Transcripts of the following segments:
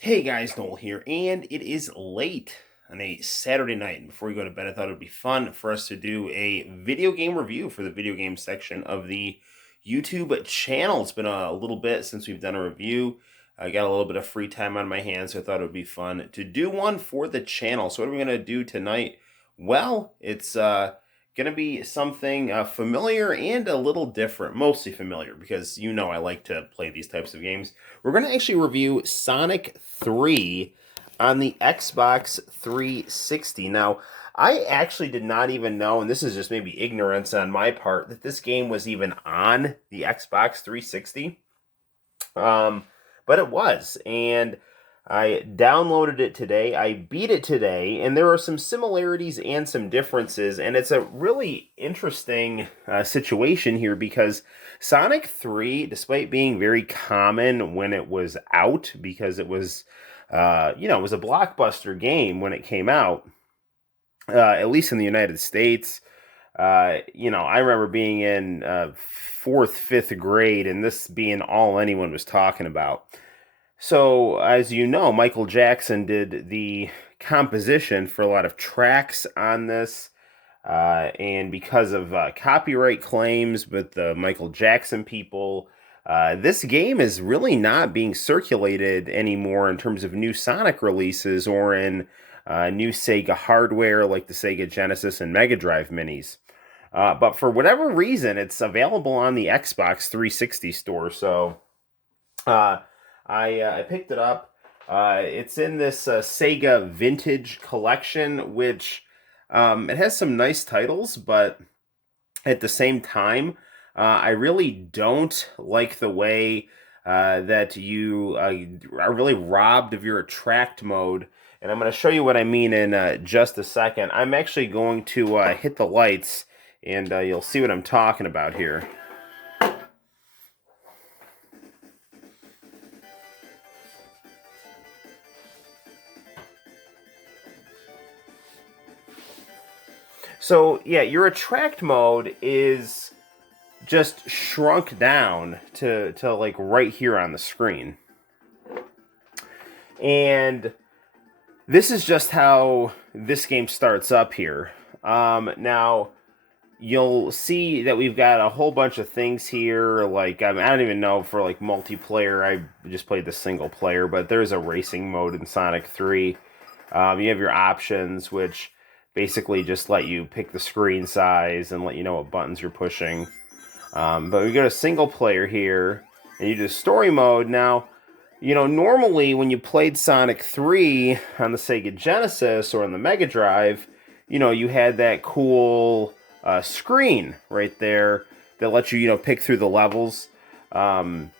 Hey guys, Noel here, and it is late on a Saturday night. And before we go to bed, I thought it would be fun for us to do a video game review for the video game section of the YouTube channel. It's been a little bit since we've done a review. I got a little bit of free time on my hands, so I thought it would be fun to do one for the channel. So what are we going to do tonight? Well, it's going to be something familiar and a little different. Mostly familiar, because you know I like to play these types of games. We're going to actually review Sonic 3 on the Xbox 360. Now, I actually did not even know, and this is just maybe ignorance on my part, that this game was even on the Xbox 360. But it was, and I downloaded it today. I beat it today, and there are some similarities and some differences, and it's a really interesting situation here because Sonic 3, despite being very common when it was out, because it was, it was a blockbuster game when it came out, at least in the United States. I remember being in fourth, fifth grade, and this being all anyone was talking about. So, as you know, Michael Jackson did the composition for a lot of tracks on this. And because of copyright claims with the Michael Jackson people, this game is really not being circulated anymore in terms of new Sonic releases or in new Sega hardware like the Sega Genesis and Mega Drive minis. But for whatever reason, it's available on the Xbox 360 store. So uh, I picked it up. It's in this Sega Vintage Collection, which it has some nice titles, but at the same time, I really don't like the way that you are really robbed of your attract mode. And I'm going to show you what I mean in just a second. I'm actually going to hit the lights, and you'll see what I'm talking about here. So yeah, your attract mode is just shrunk down to like right here on the screen. And this is just how this game starts up here. Now you'll see that we've got a whole bunch of things here. Like I don't even know for like multiplayer. I just played the single player, but there's a racing mode in Sonic 3. You have your options, which basically just let you pick the screen size and let you know what buttons you're pushing. But we go to single player here, and you do story mode. Now, normally when you played Sonic 3 on the Sega Genesis or on the Mega Drive, you had that cool screen right there that lets you, pick through the levels. And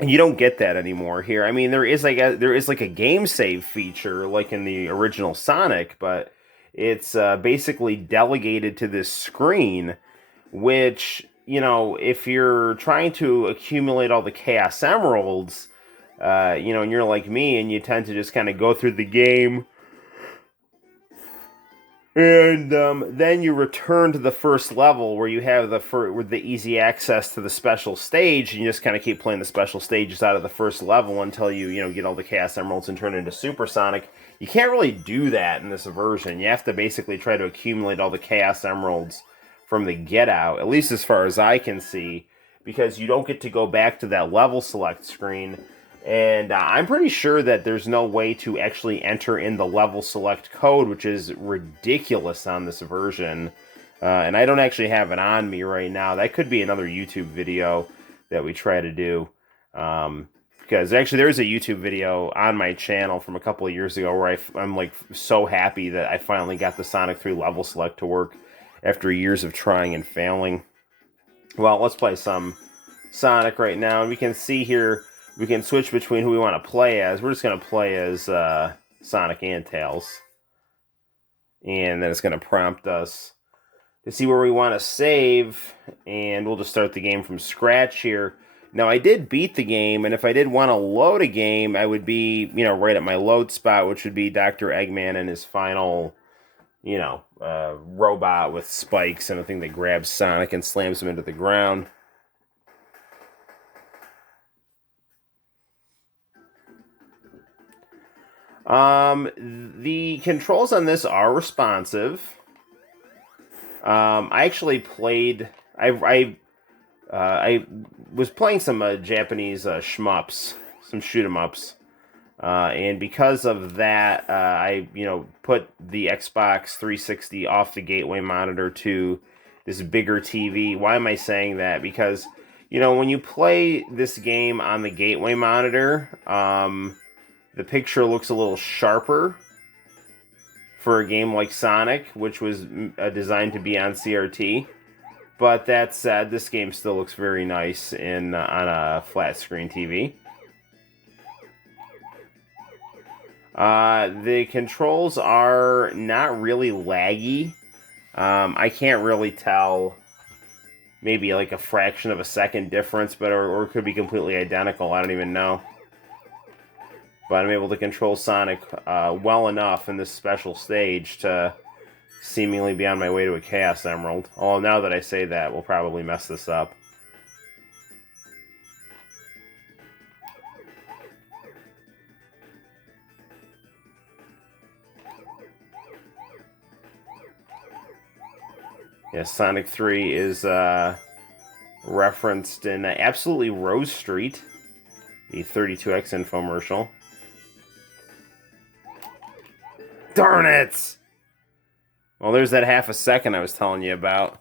you don't get that anymore here. I mean, there is like a game save feature like in the original Sonic, but it's basically delegated to this screen, which if you're trying to accumulate all the Chaos Emeralds, and you're like me, and you tend to just kind of go through the game and then you return to the first level where you have with the easy access to the special stage, and you just kind of keep playing the special stages out of the first level until you get all the Chaos Emeralds and turn it into Super Sonic. You can't really do that in this version. You have to basically try to accumulate all the Chaos Emeralds from the get out, at least as far as I can see, because you don't get to go back to that level select screen. And I'm pretty sure that there's no way to actually enter in the level select code, which is ridiculous on this version. And I don't actually have it on me right now. That could be another YouTube video that we try to do. Because actually there's a YouTube video on my channel from a couple of years ago where I'm like so happy that I finally got the Sonic 3 level select to work after years of trying and failing. Well, let's play some Sonic right now. And we can see here, we can switch between who we want to play as. We're just going to play as Sonic and Tails. And then it's going to prompt us to see where we want to save. And we'll just start the game from scratch here. Now, I did beat the game, and if I did want to load a game, I would be, right at my load spot, which would be Dr. Eggman and his final, robot with spikes and a thing that grabs Sonic and slams him into the ground. The controls on this are responsive. I actually played. I was playing some Japanese shmups, some shoot 'em ups, and because of that, I put the Xbox 360 off the gateway monitor to this bigger TV. Why am I saying that? Because when you play this game on the gateway monitor, the picture looks a little sharper for a game like Sonic, which was designed to be on CRT. But that said, this game still looks very nice on a flat screen TV. The controls are not really laggy. I can't really tell, maybe like a fraction of a second difference, but or it could be completely identical. I don't even know. But I'm able to control Sonic well enough in this special stage to seemingly be on my way to a Chaos Emerald. Although now that I say that, we'll probably mess this up. Yeah, Sonic 3 is referenced in Absolutely Rose Street, the 32X infomercial. Darn it! Well, there's that half a second I was telling you about.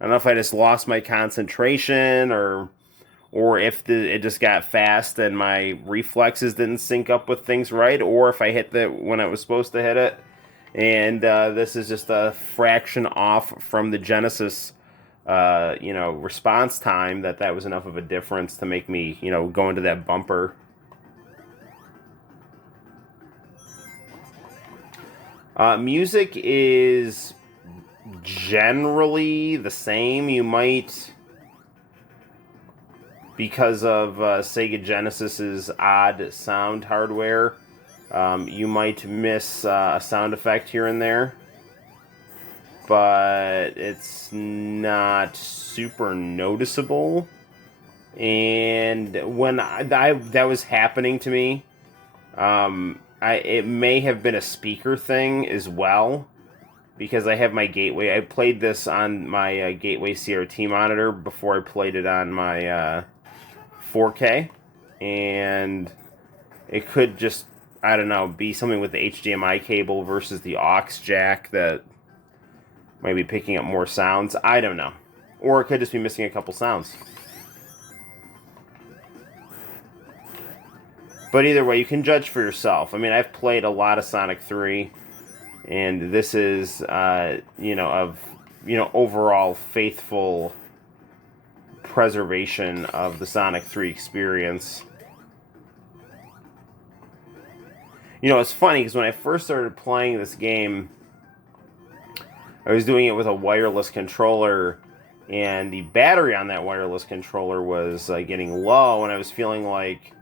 I don't know if I just lost my concentration or if it just got fast and my reflexes didn't sync up with things right, or if I hit when I was supposed to hit it. And this is just a fraction off from the Genesis, response time that was enough of a difference to make me, go into that bumper. Music is generally the same. You might, because of Sega Genesis's odd sound hardware, you might miss a sound effect here and there, but it's not super noticeable. And when that was happening to me, it may have been a speaker thing as well, because I have my gateway. I played this on my gateway CRT monitor before I played it on my 4K, and it could just, I don't know, be something with the HDMI cable versus the aux jack that might be picking up more sounds. I don't know. Or it could just be missing a couple sounds. But either way, you can judge for yourself. I mean, I've played a lot of Sonic 3, and this is, overall faithful preservation of the Sonic 3 experience. It's funny, because when I first started playing this game, I was doing it with a wireless controller, and the battery on that wireless controller was getting low, and I was feeling like,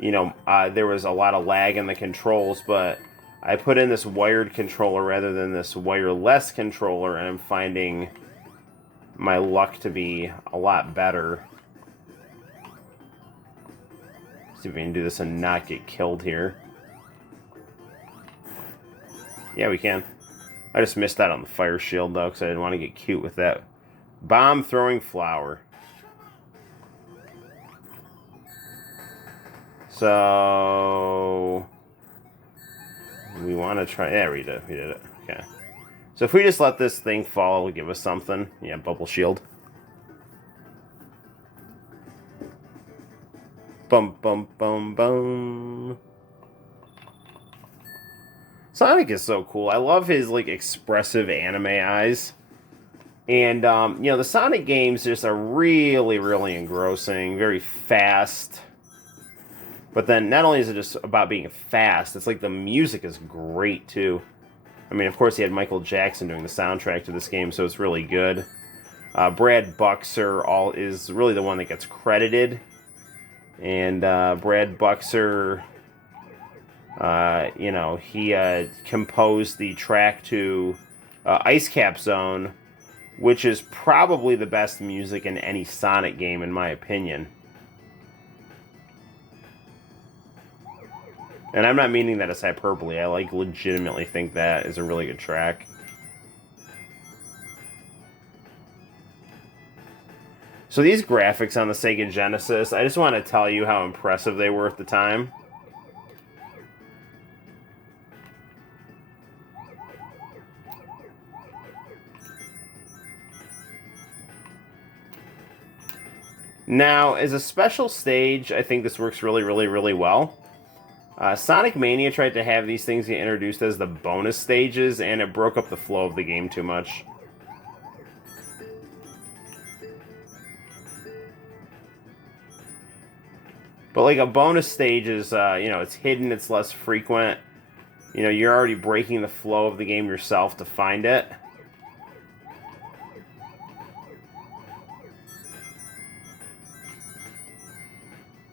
there was a lot of lag in the controls, but I put in this wired controller rather than this wireless controller, and I'm finding my luck to be a lot better. See if we can do this and not get killed here. Yeah, we can. I just missed out on the fire shield, though, because I didn't want to get cute with that bomb-throwing flower. So we want to try. Yeah, we did it. Okay. So if we just let this thing fall, it'll give us something. Yeah, bubble shield. Bum bum bum bum. Sonic is so cool. I love his expressive anime eyes. And the Sonic games just are really, really engrossing, very fast. But then not only is it just about being fast, it's like the music is great too. I mean, of course, he had Michael Jackson doing the soundtrack to this game, so it's really good. Brad Buxer is really the one that gets credited. And Brad Buxer, he composed the track to Ice Cap Zone, which is probably the best music in any Sonic game, in my opinion. And I'm not meaning that as hyperbole. I like legitimately think that is a really good track. So these graphics on the Sega Genesis, I just want to tell you how impressive they were at the time. Now, as a special stage, I think this works really, really, really well. Sonic Mania tried to have these things get introduced as the bonus stages, and it broke up the flow of the game too much. But like a bonus stage is, you know, it's hidden, it's less frequent. You know, you're already breaking the flow of the game yourself to find it.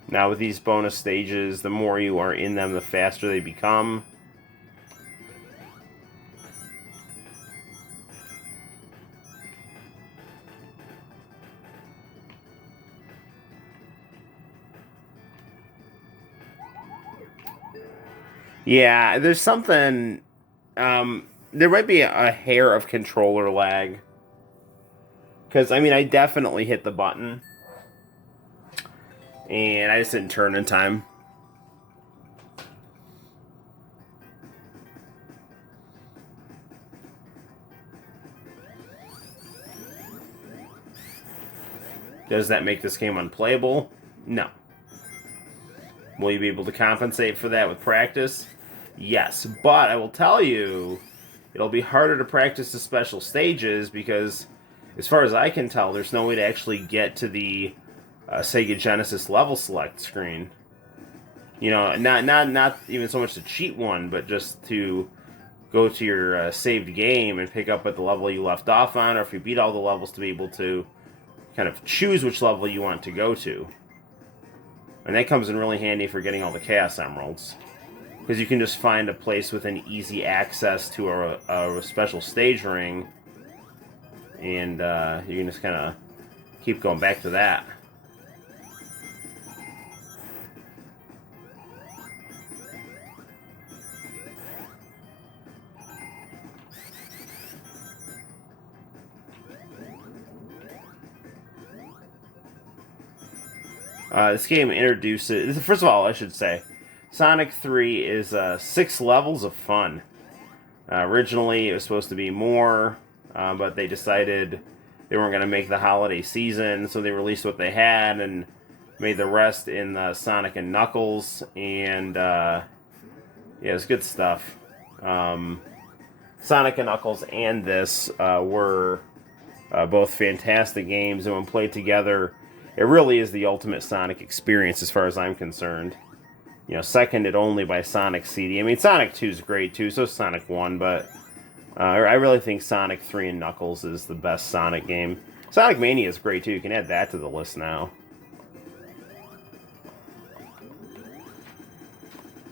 Now with these bonus stages, the more you are in them, the faster they become. Yeah, there's something... there might be a hair of controller lag. Because, I mean, I definitely hit the button. And I just didn't turn in time. Does that make this game unplayable? No. Will you be able to compensate for that with practice? Yes, but I will tell you, it'll be harder to practice the special stages because, as far as I can tell, there's no way to actually get to the Sega Genesis level select screen. You know, not even so much to cheat one, but just to go to your saved game and pick up at the level you left off on, or if you beat all the levels, to be able to kind of choose which level you want to go to. And that comes in really handy for getting all the Chaos Emeralds. Because you can just find a place with an easy access to a special stage ring. And you can just kind of keep going back to that. This game introduces... First of all, I should say, Sonic 3 is 6 levels of fun. Originally, it was supposed to be more, but they decided they weren't going to make the holiday season, so they released what they had and made the rest in Sonic and Knuckles, and yeah, it's good stuff. Sonic and Knuckles and this were both fantastic games, and when played together, it really is the ultimate Sonic experience as far as I'm concerned. You know, seconded only by Sonic CD. I mean, Sonic 2 is great too, so is Sonic 1, but I really think Sonic 3 and Knuckles is the best Sonic game. Sonic Mania is great too, you can add that to the list now.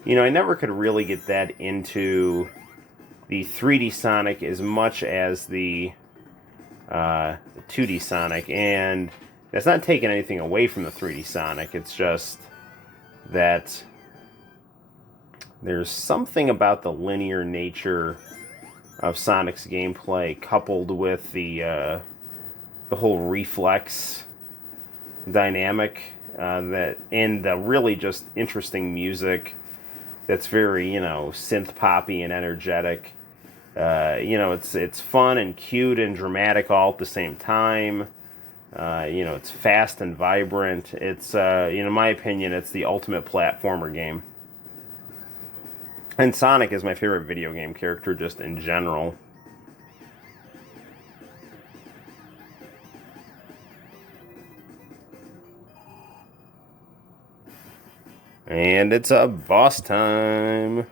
You know, I never could really get that into the 3D Sonic as much as the 2D Sonic, and that's not taking anything away from the 3D Sonic, it's just that there's something about the linear nature of Sonic's gameplay coupled with the whole reflex dynamic that, and the really just interesting music that's very, you know, synth poppy and energetic. You know, it's fun and cute and dramatic all at the same time. You know, it's fast and vibrant. It's, you know, in my opinion, it's the ultimate platformer game. And Sonic is my favorite video game character just in general. And it's a boss time.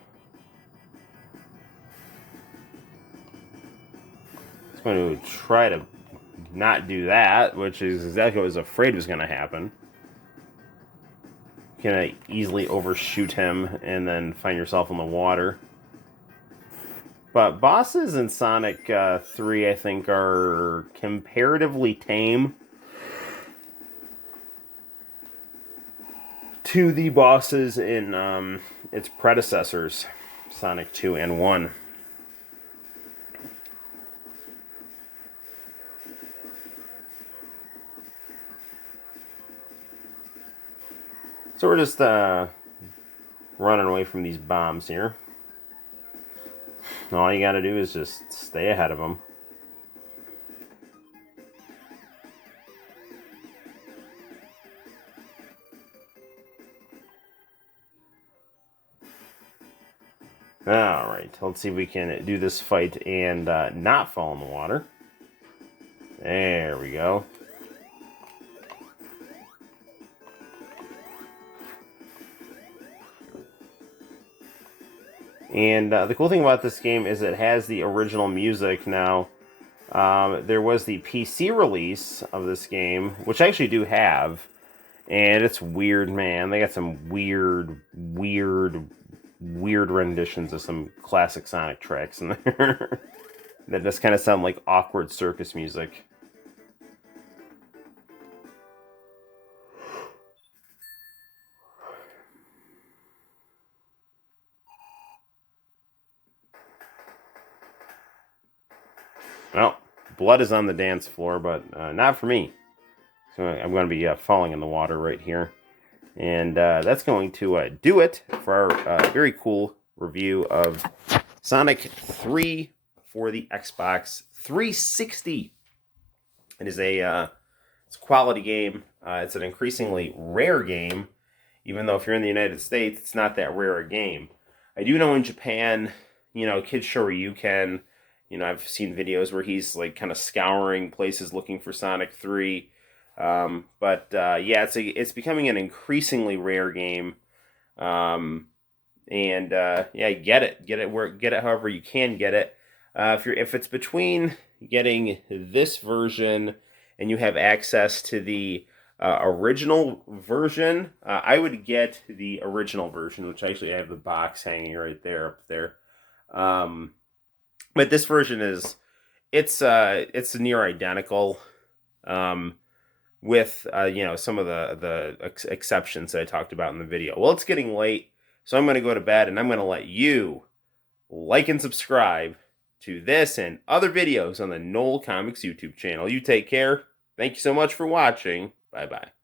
It's going to try to not do that, which is exactly what I was afraid was going to happen. You're going to easily overshoot him and then find yourself in the water. But bosses in Sonic 3, I think, are comparatively tame to the bosses in its predecessors, Sonic 2 and 1. So we're just running away from these bombs here. All you gotta do is just stay ahead of them. Alright, let's see if we can do this fight and not fall in the water. There we go. And the cool thing about this game is it has the original music now. There was the PC release of this game, which I actually do have. And it's weird, man. They got some weird renditions of some classic Sonic tracks in there. That just kind of sound like awkward circus music. Well, blood is on the dance floor, but not for me. So I'm going to be falling in the water right here. And that's going to do it for our very cool review of Sonic 3 for the Xbox 360. It is it's a quality game. It's an increasingly rare game, even though if you're in the United States, it's not that rare a game. I do know in Japan, Kid Shoryuken, I've seen videos where he's like kind of scouring places looking for Sonic 3. But yeah, it's becoming an increasingly rare game. Yeah, get it however you can get it. If it's between getting this version and you have access to the original version, I would get the original version, which actually I have the box hanging right there up there. But this version it's near identical. With some of the exceptions that I talked about in the video. Well, it's getting late, so I'm going to go to bed, and I'm going to let you like and subscribe to this and other videos on the Knoll Comics YouTube channel. You take care. Thank you so much for watching. Bye-bye.